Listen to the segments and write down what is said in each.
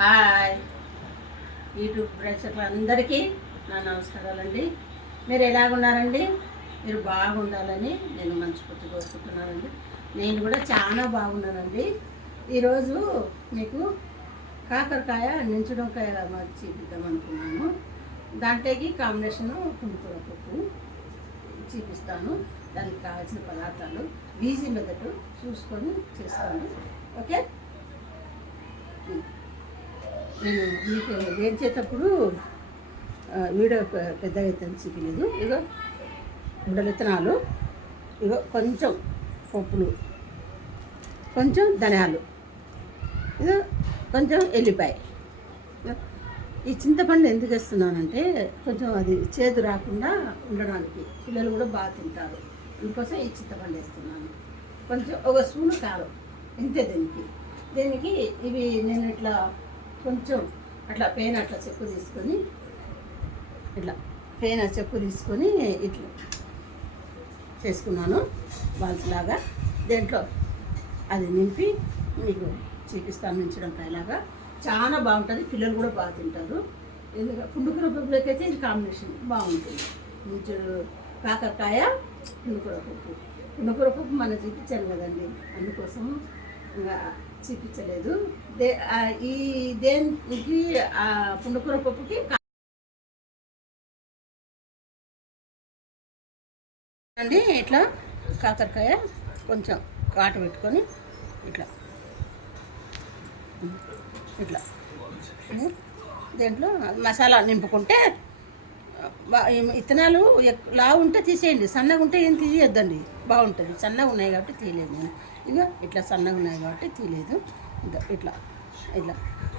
Hi YouTube ప్రేక్షకులందరికీ నా నమస్కారాలండి. మీరు ఎలాగున్నారండి? మీరు బాగుండాలని నేను మనస్ఫూర్తిగా కోరుకుంటున్నానండి. నేను కూడా చాలా బాగున్నానండి. ఈరోజు మీకు కాకరకాయ నించుడొంకాయ చూపిద్దాం అనుకున్నాను. దాంట్లోకి కాంబినేషను పుండుకూర పప్పు చూపిస్తాను. దానికి కావాల్సిన పదార్థాలు ఈజీ మెథడ్ చూసుకొని చేస్తాను. ఓకే, నేను మీకు వేడి చేసేటప్పుడు వీడియో పెద్దగా అయితే చూపించలేదు. ఇగో గుడ్డల విత్తనాలు, ఇగో కొంచెం పప్పులు, కొంచెం ధనియాలు, ఇగో కొంచెం ఎల్లిపాయ. ఈ చింతపండు ఎందుకు వేస్తున్నానంటే కొంచెం అది చేదు రాకుండా ఉండడానికి, పిల్లలు కూడా బాగా తింటారు, అందుకోసం ఈ చింతపండు వేస్తున్నాను. కొంచెం ఒక స్పూను కారం, ఇంతే. దీనికి ఇవి నేను ఇట్లా కొంచెం అట్లా పెయిన్ అట్లా చెక్కు తీసుకొని ఇట్లా చేసుకున్నాను బాల్స్ లాగా. దేంట్లో అది నింపి మీకు చూపిస్తాను. మించడంకాయలాగా చాలా బాగుంటుంది, పిల్లలు కూడా బాగా తింటారు. ఎందుకంటే పుండుకూర పప్పులోకి అయితే ఇది కాంబినేషన్ బాగుంటుంది. మించుడు కాకరకాయ పుండుకూర పప్పు మనం చూపించాను కదండి, అందుకోసం ఇంకా చూపించలేదు. ఈ దేనికి పుండుకూర పప్పుకి అండి ఇట్లా కాకరకాయ కొంచెం కాటు పెట్టుకొని ఇట్లా దేంట్లో మసాలా నింపుకుంటే ఇత్తనాలు లావు ఉంటే తీసేయండి, సన్నగా ఉంటే ఏం తీయొద్దండి, బాగుంటుంది. సన్నగా ఉన్నాయి కాబట్టి తీయలేదు నేను. ఇక ఇట్లా సన్నగా ఉన్నాయి కాబట్టి తీయలేదు. ఇట్లా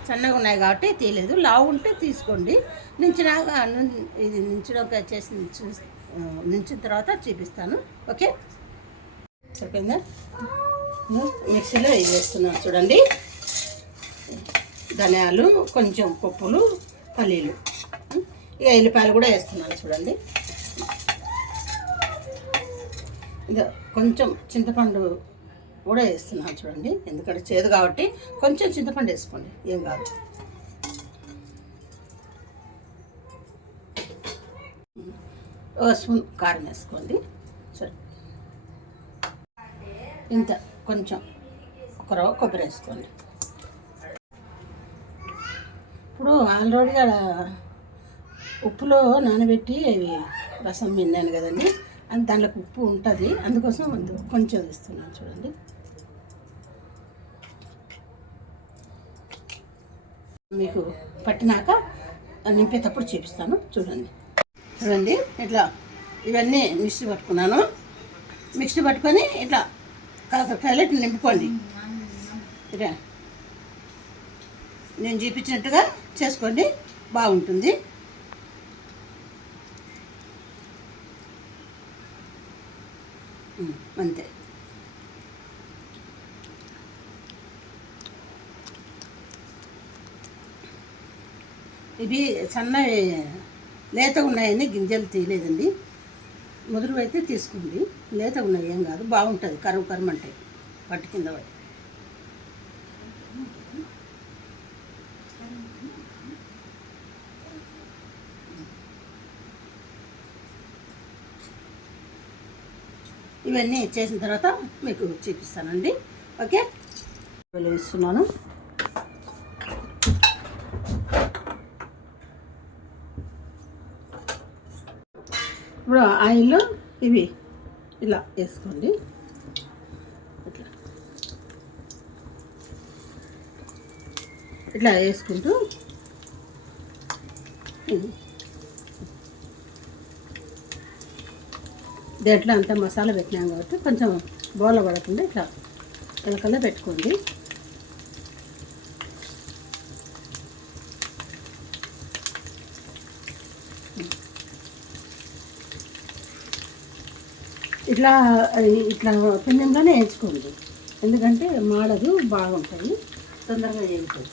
సన్నగా ఉన్నాయి కాబట్టి తీయలేదు. లావు ఉంటే తీసుకోండి. ఇది నించడం నించిన తర్వాత చూపిస్తాను. ఓకే, సరిపోయిందా? మిక్సీలో ఇది వేస్తున్నాను చూడండి. ధనియాలు, కొంచెం పప్పులు, పల్లీలు, ఇక ఎల్లిపాయలు కూడా వేస్తున్నాను చూడండి. ఇక కొంచెం చింతపండు కూడా వేస్తున్నాను చూడండి, ఎందుకంటే చేదు కాబట్టి కొంచెం చింతపండు వేసుకోండి, ఏం కాదు. ఒక స్పూన్ కారం వేసుకోండి. సరే, ఇంత కొంచెం ఒక రవ్వ కొబ్బరి వేసుకోండి. ఇప్పుడు ఆల్రెడీగా ఉప్పులో నానబెట్టి అవి రసం విన్నాను కదండి, అని దాంట్లోకి ఉప్పు ఉంటుంది, అందుకోసం కొంచెం వేస్తున్నాను చూడండి. మీకు పట్టినాక నింపేటప్పుడు చూపిస్తాను చూడండి. ఇట్లా ఇవన్నీ మిక్సీ పట్టుకున్నాను. మిక్సీ పట్టుకొని ఇట్లా కాకరకాయలు ఇట్లా నింపుకోండి. ఇట్లా నేను చూపించినట్టుగా చేసుకోండి, బాగుంటుంది. అంతే. ఇవి సన్నవి లేతగా ఉన్నాయని గింజలు తీయలేదండి, ముదురు అయితే తీసుకోండి. లేతగా ఉన్నాయి ఏం కాదు, బాగుంటుంది. కరువు అంటే పట్టు కింద పడి. ఇవన్నీ చేసిన తర్వాత మీకు చూపిస్తానండి. ఓకే, వేస్తున్నాను. ఇప్పుడు ఆయిల్లో ఇవి ఇలా వేసుకోండి. ఇట్లా వేసుకుంటూ దేంట్లో అంతా మసాలా పెట్టినాం కాబట్టి కొంచెం బోల పడకుండా ఇట్లా ఎలకల్లా పెట్టుకోండి. ఇట్లా పిండంగానే వేయించుకోండి, ఎందుకంటే మాడదు, బాగుంటాయి, తొందరగా వేయించుకోండి.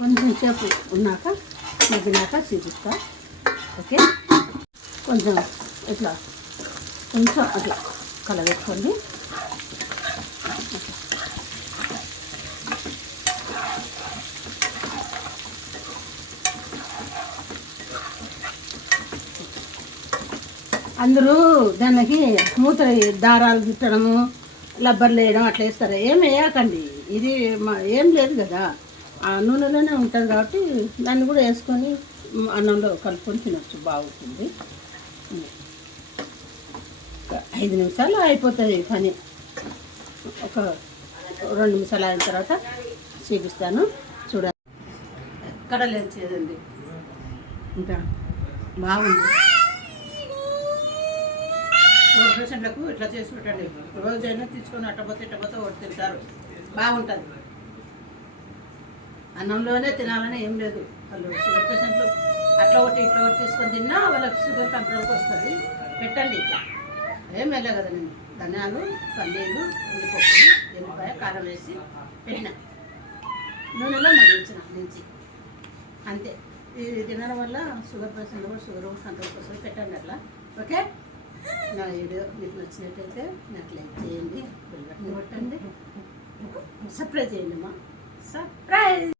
కొంచెం సేపు ఉన్నాక మగ్గినాక చూపిస్తా. ఓకే, కొంచెం ఇట్లా కొంచెం అట్లా కలబెట్టుకోండి. అందరూ దానికి మూత దారాలు చుట్టడము లబ్బర్లు వేయడం అట్లా వేస్తారు. ఏం వేయకండి, ఇది ఏం లేదు కదా, ఆ నూనెలోనే ఉంటుంది కాబట్టి దాన్ని కూడా వేసుకొని అన్నంలో కలుపుకొని తినచ్చు, బాగుంటుంది. 5 నిమిషాలు అయిపోతుంది పని. ఒక 2 నిమిషాలు అయిన తర్వాత చూపిస్తాను, చూడండి. ఎక్కడ లేదు చేదండి, ఇంకా బాగుంది. షుగర్ పేషెంట్లకు ఇట్లా చేసి పెట్టండి, రోజైనా తీసుకొని అట్టపోతే ఒకటి తింటారు, బాగుంటుంది. అన్నంలోనే తినాలని ఏం లేదు, వాళ్ళు షుగర్ పేషెంట్లు అట్లా ఒకటి ఇట్లా ఒకటి తీసుకొని తిన్నా వాళ్ళకి షుగర్ కంట్రోల్కి వస్తుంది. పెట్టండి, ఇట్లా ఏం వెళ్ళే కదా. నేను ధనియాలు, పల్లీలు, ఉల్లిపప్పులు, ఎల్లిపాయ, కారం వేసి పెట్టిన నూనెలో మగ్గించిన నుంచి, అంతే. ఇది తినడం వల్ల షుగర్ పేషెంట్ కూడా షుగర్ కంట్రోల్కి వస్తుంది. పెట్టండి అట్లా, ఓకే. నా వీడియో మీకు నచ్చినట్టయితే నాకు లైక్ చేయండి, బెల్ బటన్ కొట్టండి, సబ్స్క్రైబ్ చేయండి అమ్మా, సబ్స్క్రైబ్.